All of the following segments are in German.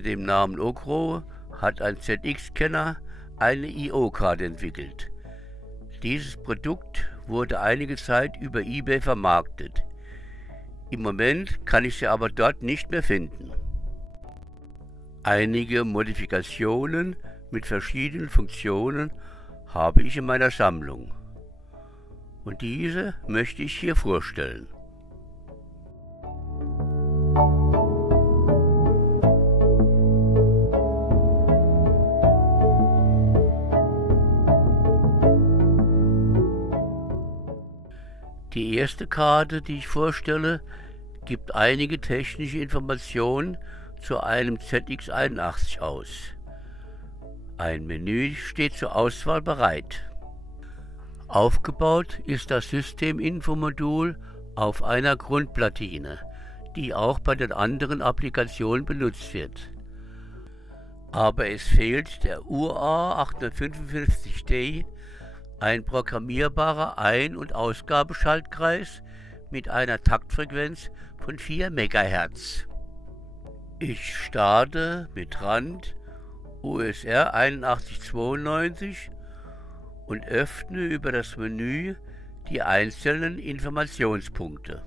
unter dem Namen Okro hat ein ZX-Kenner eine I/O-Karte entwickelt. Dieses Produkt wurde einige Zeit über eBay vermarktet. Im Moment kann ich sie aber dort nicht mehr finden. Einige Modifikationen mit verschiedenen Funktionen habe ich in meiner Sammlung. Und diese möchte ich hier vorstellen. Die erste Karte, die ich vorstelle, gibt einige technische Informationen zu einem ZX81 aus. Ein Menü steht zur Auswahl bereit. Aufgebaut ist das Systeminfomodul auf einer Grundplatine, die auch bei den anderen Applikationen benutzt wird. Aber es fehlt der UA855D, ein programmierbarer Ein- und Ausgabeschaltkreis mit einer Taktfrequenz von 4 MHz. Ich starte mit Rand USR 8192 und öffne über das Menü die einzelnen Informationspunkte.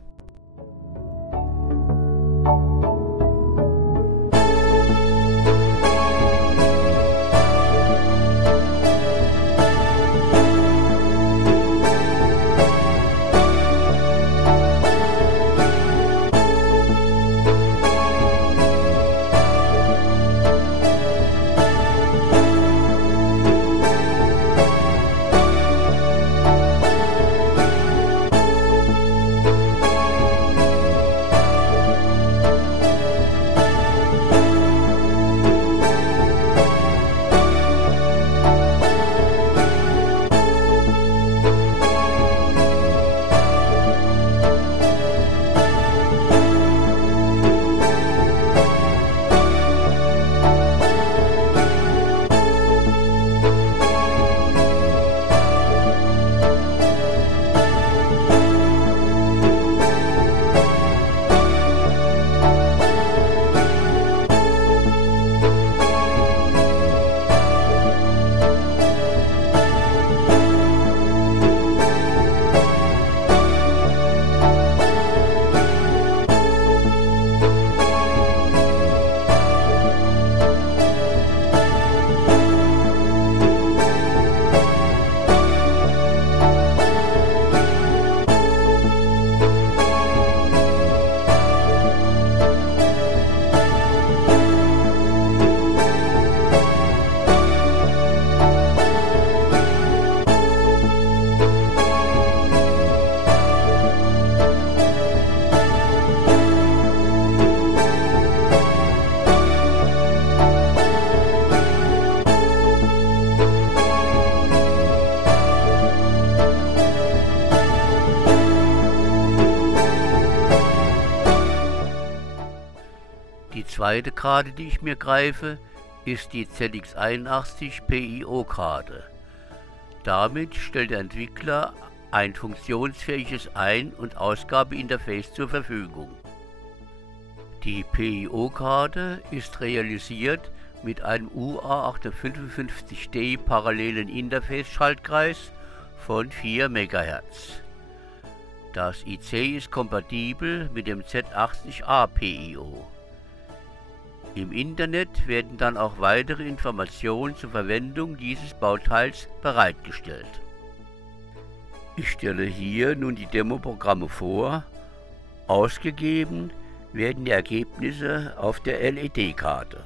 Die zweite Karte, die ich mir greife, ist die ZX81 PIO-Karte. Damit stellt der Entwickler ein funktionsfähiges Ein- und Ausgabeinterface zur Verfügung. Die PIO-Karte ist realisiert mit einem UA855D parallelen Interface-Schaltkreis von 4 MHz. Das IC ist kompatibel mit dem Z80A PIO. Im Internet werden dann auch weitere Informationen zur Verwendung dieses Bauteils bereitgestellt. Ich stelle hier nun die Demoprogramme vor. Ausgegeben werden die Ergebnisse auf der LED-Karte.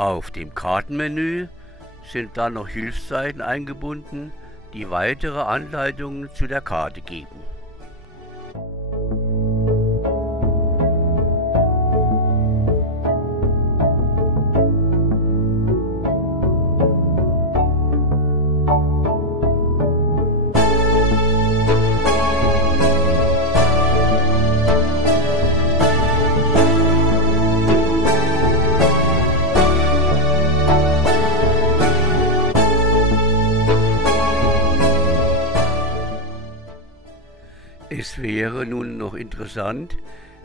Auf dem Kartenmenü sind dann noch Hilfsseiten eingebunden, die weitere Anleitungen zu der Karte geben. Es wäre nun noch interessant,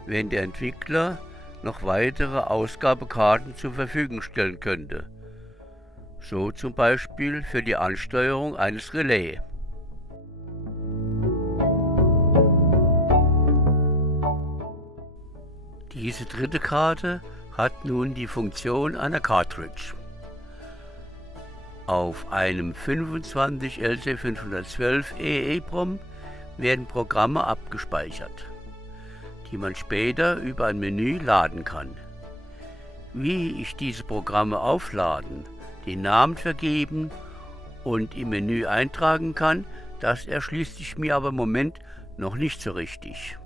wenn der Entwickler noch weitere Ausgabekarten zur Verfügung stellen könnte, so zum Beispiel für die Ansteuerung eines Relais. Diese dritte Karte hat nun die Funktion einer Cartridge. Auf einem 25 LC512 EEPROM werden Programme abgespeichert, die man später über ein Menü laden kann. Wie ich diese Programme aufladen, den Namen vergeben und im Menü eintragen kann, das erschließt sich mir aber im Moment noch nicht so richtig.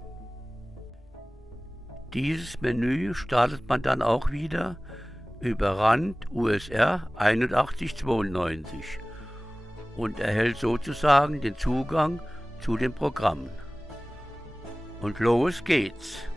Dieses Menü startet man dann auch wieder über Rand USR 8192 und erhält sozusagen den Zugang zu den Programmen. Und los geht's!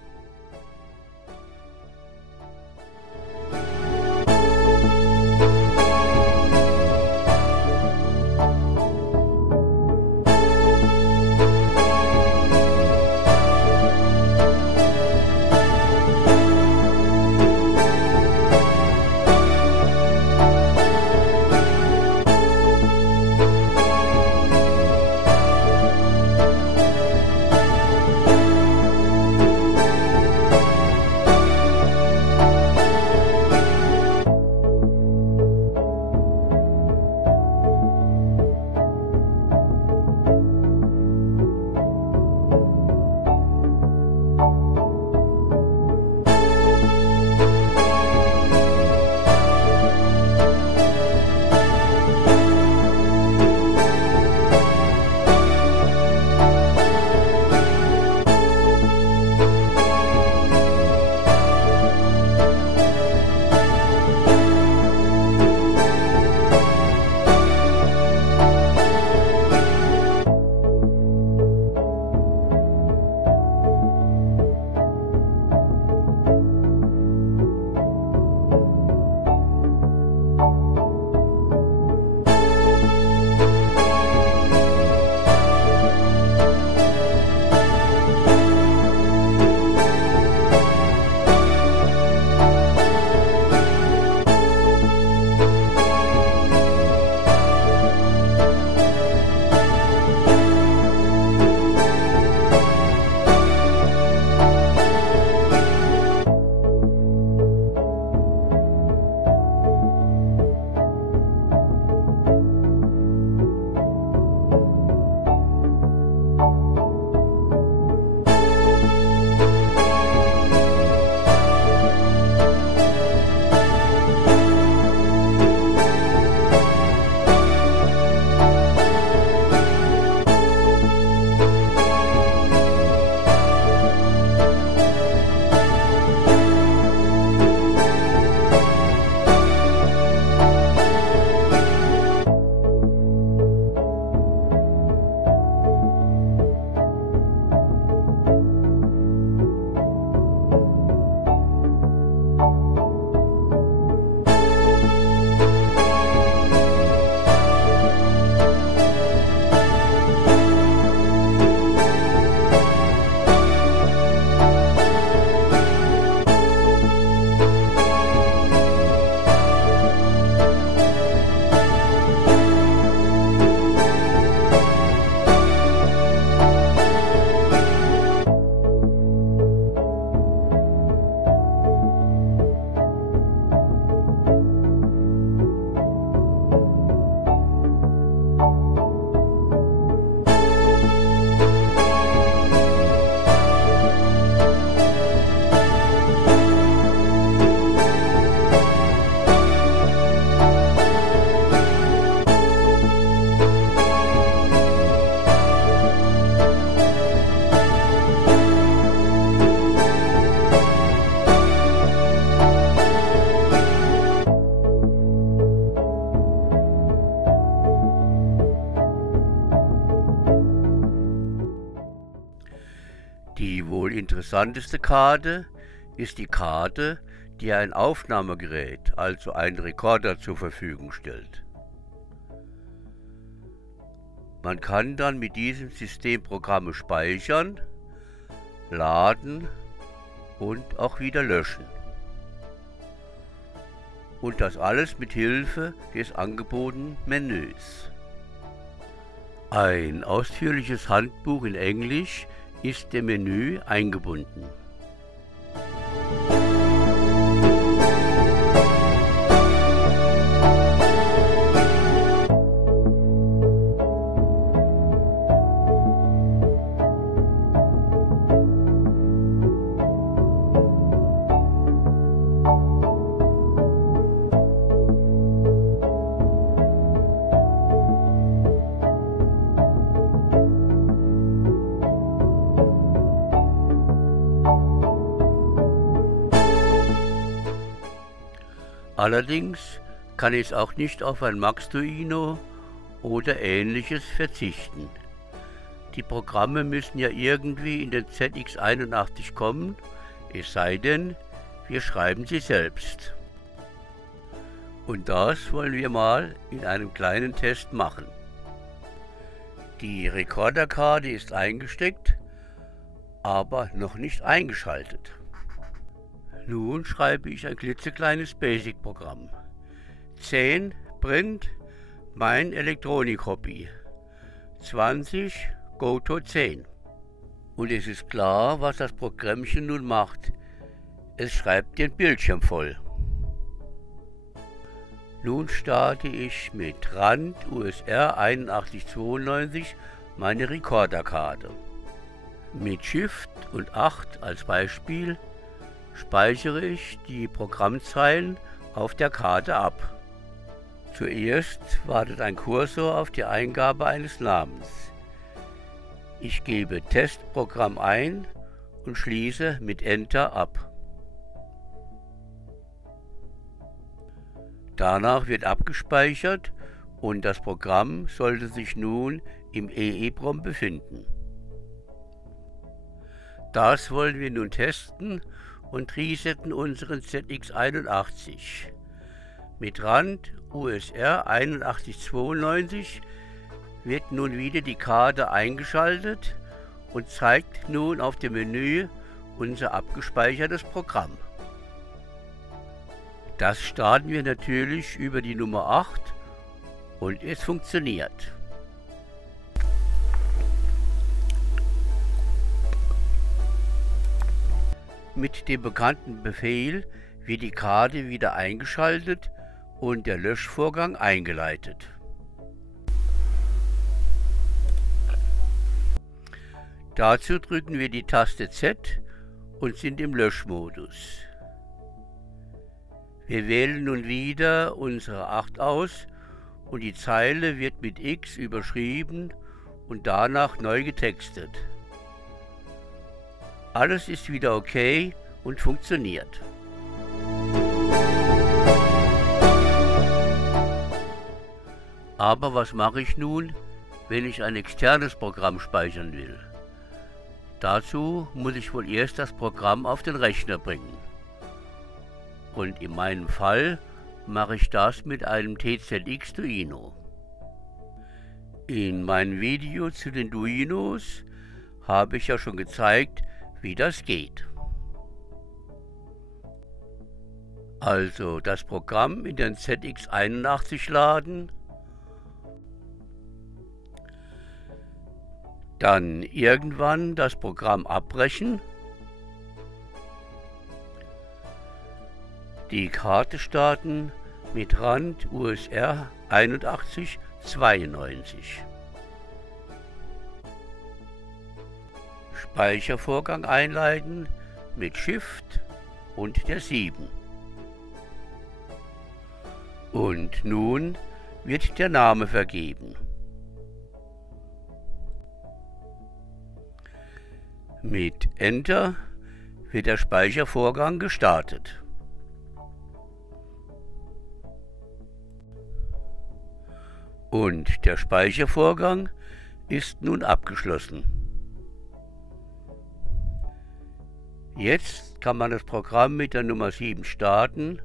Die wohl interessanteste Karte ist die Karte, die ein Aufnahmegerät, also ein Rekorder, zur Verfügung stellt. Man kann dann mit diesem System Programme speichern, laden und auch wieder löschen. Und das alles mit Hilfe des angebotenen Menüs. Ein ausführliches Handbuch in Englisch ist dem Menü eingebunden. Allerdings kann es auch nicht auf ein Maxduino oder ähnliches verzichten. Die Programme müssen ja irgendwie in den ZX81 kommen, es sei denn, wir schreiben sie selbst. Und das wollen wir mal in einem kleinen Test machen. Die Rekorderkarte ist eingesteckt, aber noch nicht eingeschaltet. Nun schreibe ich ein klitzekleines Basic-Programm. 10 Print mein Elektronik-Hobby. 20 Goto 10. Und es ist klar, was das Programmchen nun macht. Es schreibt den Bildschirm voll. Nun starte ich mit Rand USR 8192 meine Rekorderkarte. Mit Shift und 8 als Beispiel speichere ich die Programmzeilen auf der Karte ab. Zuerst wartet ein Kursor auf die Eingabe eines Namens. Ich gebe Testprogramm ein und schließe mit Enter ab. Danach wird abgespeichert und das Programm sollte sich nun im EEPROM befinden. Das wollen wir nun testen und resetten unseren ZX81. Mit Rand USR 8192 wird nun wieder die Karte eingeschaltet und zeigt nun auf dem Menü unser abgespeichertes Programm. Das starten wir natürlich über die Nummer 8 und es funktioniert. Mit dem bekannten Befehl wird die Karte wieder eingeschaltet und der Löschvorgang eingeleitet. Dazu drücken wir die Taste Z und sind im Löschmodus. Wir wählen nun wieder unsere 8 aus und die Zeile wird mit X überschrieben und danach neu getextet. Alles ist wieder okay und funktioniert. Aber was mache ich nun, wenn ich ein externes Programm speichern will? Dazu muss ich wohl erst das Programm auf den Rechner bringen. Und in meinem Fall mache ich das mit einem TZX Duino. In meinem Video zu den Duinos habe ich ja schon gezeigt, wie das geht. Also das Programm in den ZX81 laden, dann irgendwann das Programm abbrechen, die Karte starten mit Rand USR 8192. Speichervorgang einleiten mit Shift und der 7. Und nun wird der Name vergeben. Mit Enter wird der Speichervorgang gestartet. Und der Speichervorgang ist nun abgeschlossen. Jetzt kann man das Programm mit der Nummer 7 starten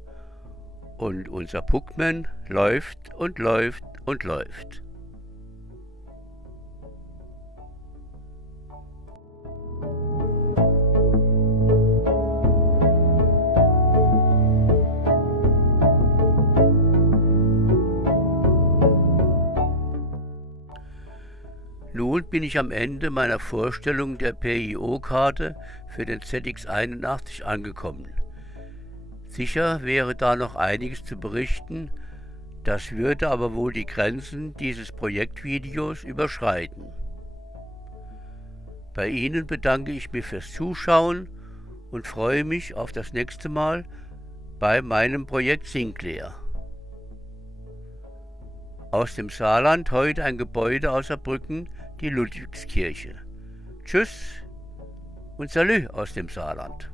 und unser Puckman läuft und läuft und läuft. Nun bin ich am Ende meiner Vorstellung der PIO-Karte für den ZX81 angekommen. Sicher wäre da noch einiges zu berichten, das würde aber wohl die Grenzen dieses Projektvideos überschreiten. Bei Ihnen bedanke ich mich fürs Zuschauen und freue mich auf das nächste Mal bei meinem Projekt Sinclair. Aus dem Saarland heute ein Gebäude aus Saarbrücken, die Ludwigskirche. Tschüss und Salü aus dem Saarland.